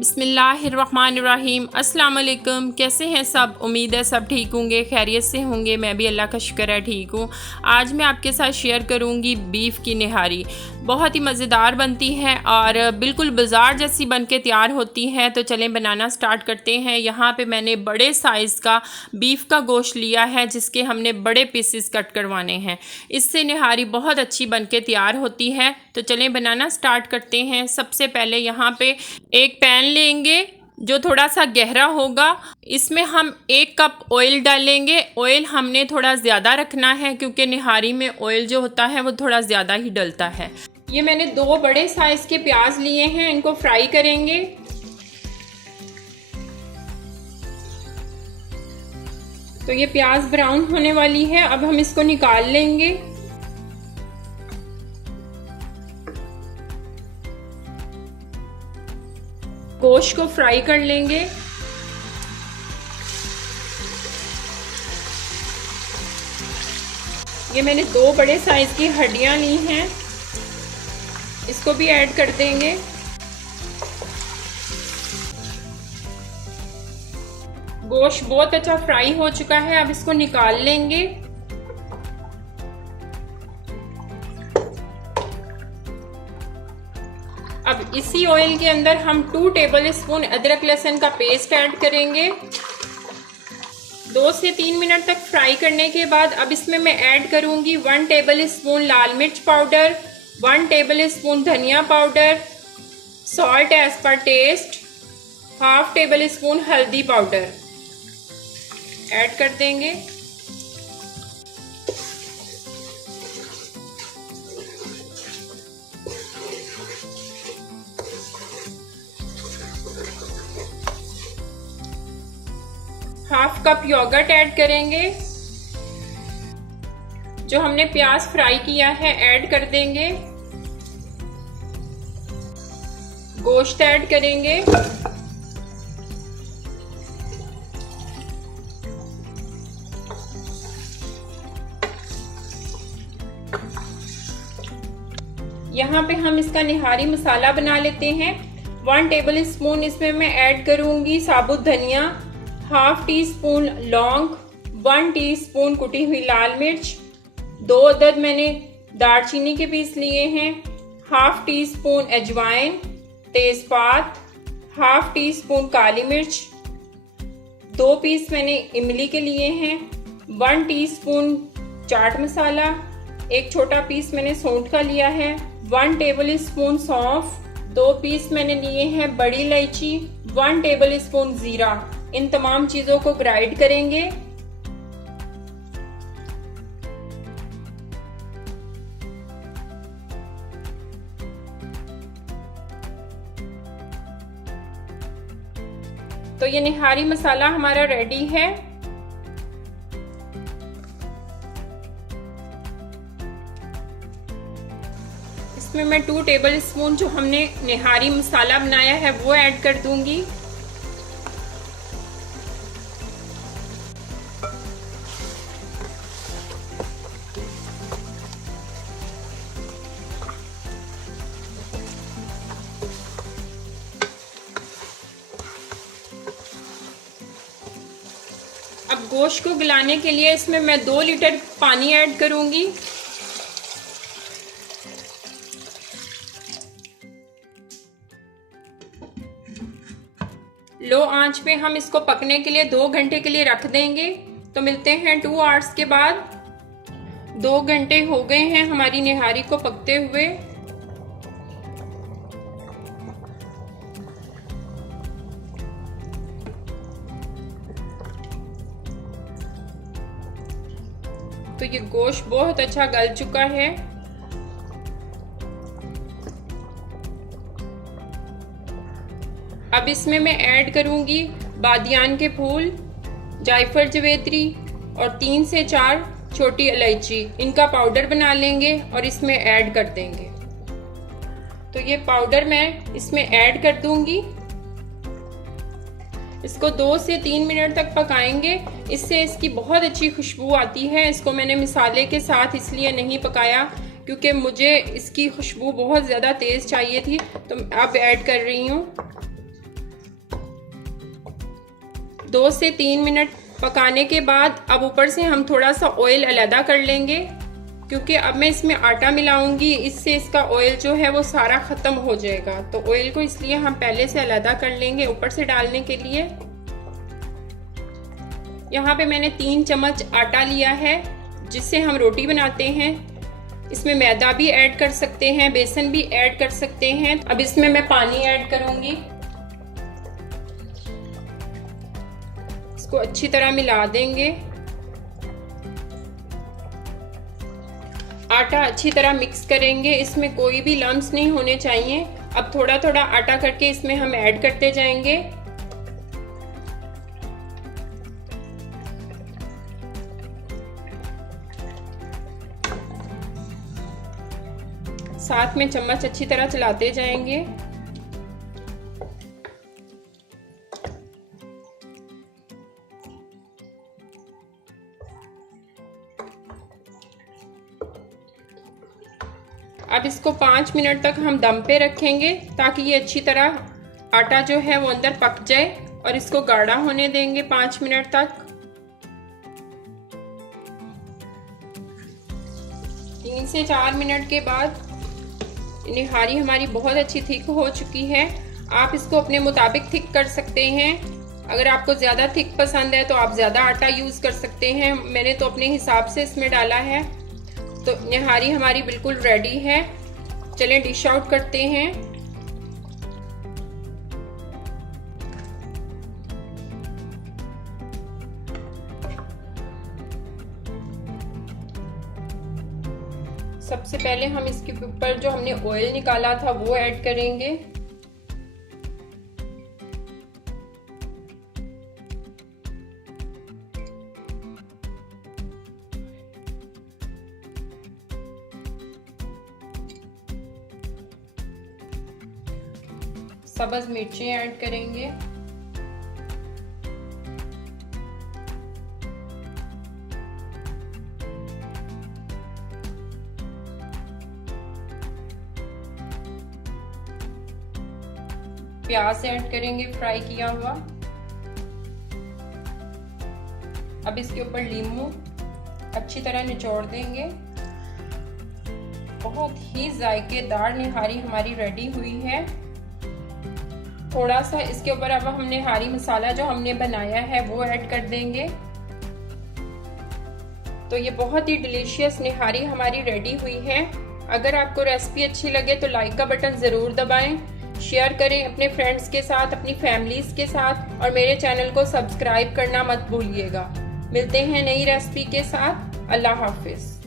बिस्मिल्लाहिर्रहमानिर्रहीम। अस्सलाम वालेकुम। कैसे हैं सब? उम्मीद है सब ठीक होंगे, खैरियत से होंगे। मैं भी अल्लाह का शुक्र है ठीक हूँ। आज मैं आपके साथ शेयर करूँगी बीफ की निहारी। बहुत ही मज़ेदार बनती है और बिल्कुल बाज़ार जैसी बन के तैयार होती है। तो चलें बनाना स्टार्ट करते हैं। यहाँ पे मैंने बड़े साइज़ का बीफ का गोश्त लिया है जिसके हमने बड़े पीसेस कट करवाने हैं। इससे निहारी बहुत अच्छी बन के तैयार होती है। तो चलें बनाना स्टार्ट करते हैं। सबसे पहले यहाँ पे एक पैन लेंगे जो थोड़ा सा गहरा होगा। इसमें हम 1 कप ऑयल डालेंगे। ऑयल हमने थोड़ा ज़्यादा रखना है क्योंकि निहारी में ऑयल जो होता है वो थोड़ा ज़्यादा ही डलता है। ये मैंने 2 बड़े साइज़ के प्याज लिए हैं, इनको फ्राई करेंगे। तो ये प्याज ब्राउन होने वाली है, अब हम इसको निकाल लेंगे। गोश्त को फ्राई कर लेंगे। ये मैंने 2 बड़े साइज की हड्डियां ली हैं, इसको भी ऐड कर देंगे। गोश्त बहुत अच्छा फ्राई हो चुका है, अब इसको निकाल लेंगे। अब इसी ऑयल के अंदर हम 2 टेबल स्पून अदरक लहसुन का पेस्ट ऐड करेंगे। 2 से 3 मिनट तक फ्राई करने के बाद अब इसमें मैं ऐड करूंगी 1 टेबल स्पून लाल मिर्च पाउडर, 1 टेबल स्पून धनिया powder, salt as per taste, 1/2 tablespoon हल्दी पाउडर ऐड कर देंगे। हाफ कप योगर्ट ऐड करेंगे। जो हमने प्याज फ्राई किया है ऐड कर देंगे। गोश्त ऐड करेंगे। यहाँ पे हम इसका निहारी मसाला बना लेते हैं। 1 टेबल स्पून इसमें मैं ऐड करूंगी साबुत धनिया, 1/2 टीस्पून लौंग, 1 टीस्पून कुटी हुई लाल मिर्च, 2 अदद मैंने दालचीनी के पीस लिए हैं, 1/2 टीस्पून अजवाइन, तेजपात, 1/2 टीस्पून काली मिर्च, 2 पीस मैंने इमली के लिए हैं, 1 टीस्पून चाट मसाला, 1 छोटा पीस मैंने सौंठ का लिया है, 1 टेबल स्पून सौंफ, 2 पीस मैंने लिए हैं बड़ी इलायची, 1 टेबल स्पून जीरा। इन तमाम चीजों को ग्राइंड करेंगे। तो ये निहारी मसाला हमारा रेडी है। इसमें मैं 2 टेबल स्पून जो हमने निहारी मसाला बनाया है वो ऐड कर दूंगी। अब गोश्त को गलाने के लिए इसमें मैं 2 लीटर पानी ऐड करूंगी। लो आंच पे हम इसको पकने के लिए 2 घंटे के लिए रख देंगे। तो मिलते हैं 2 आवर्स के बाद। 2 घंटे हो गए हैं हमारी निहारी को पकते हुए। तो ये गोश्त बहुत अच्छा गल चुका है। अब इसमें मैं ऐड करूंगी बादियान के फूल, जायफल जवेत्री और 3 से 4 छोटी इलायची। इनका पाउडर बना लेंगे और इसमें ऐड कर देंगे। तो ये पाउडर मैं इसमें ऐड कर दूंगी। इसको 2 से 3 मिनट तक पकाएंगे, इससे इसकी बहुत अच्छी खुशबू आती है। इसको मैंने मसाले के साथ इसलिए नहीं पकाया क्योंकि मुझे इसकी खुशबू बहुत ज़्यादा तेज़ चाहिए थी, तो अब ऐड कर रही हूँ। 2 से 3 मिनट पकाने के बाद अब ऊपर से हम थोड़ा सा ऑयल अलग कर लेंगे, क्योंकि अब मैं इसमें आटा मिलाऊंगी, इससे इसका ऑयल जो है वो सारा ख़त्म हो जाएगा। तो ऑयल को इसलिए हम पहले से अलग कर लेंगे ऊपर से डालने के लिए। यहाँ पे मैंने 3 चम्मच आटा लिया है जिससे हम रोटी बनाते हैं। इसमें मैदा भी ऐड कर सकते हैं, बेसन भी ऐड कर सकते हैं। अब इसमें मैं पानी ऐड करूंगी, इसको अच्छी तरह मिला देंगे। आटा अच्छी तरह मिक्स करेंगे, इसमें कोई भी लम्स नहीं होने चाहिए। अब थोड़ा थोड़ा आटा करके इसमें हम ऐड करते जाएंगे। साथ में चम्मच अच्छी तरह चलाते जाएंगे। अब इसको 5 मिनट तक हम दम पे रखेंगे ताकि ये अच्छी तरह आटा जो है वो अंदर पक जाए, और इसको गाढ़ा होने देंगे 5 मिनट तक। 3 से 4 मिनट के बाद निहारी हमारी बहुत अच्छी थिक हो चुकी है। आप इसको अपने मुताबिक थिक कर सकते हैं। अगर आपको ज़्यादा थिक पसंद है तो आप ज़्यादा आटा यूज़ कर सकते हैं। मैंने तो अपने हिसाब से इसमें डाला है। तो निहारी हमारी बिल्कुल रेडी है। चलें डिश आउट करते हैं। सबसे पहले हम इसके ऊपर जो हमने ऑयल निकाला था वो ऐड करेंगे। सब्ज मिर्चें ऐड करेंगे। प्याज ऐड करेंगे फ्राई किया हुआ। अब इसके ऊपर नींबू अच्छी तरह निचोड़ देंगे। बहुत ही जायकेदार निहारी हमारी रेडी हुई है। थोड़ा सा इसके ऊपर अब हम निहारी मसाला जो हमने बनाया है वो ऐड कर देंगे। तो ये बहुत ही डिलीशियस निहारी हमारी रेडी हुई है। अगर आपको रेसिपी अच्छी लगे तो लाइक का बटन ज़रूर दबाएं, शेयर करें अपने फ्रेंड्स के साथ, अपनी फैमिलीज़ के साथ, और मेरे चैनल को सब्सक्राइब करना मत भूलिएगा। मिलते हैं नई रेसिपी के साथ। अल्लाह हाफिज़।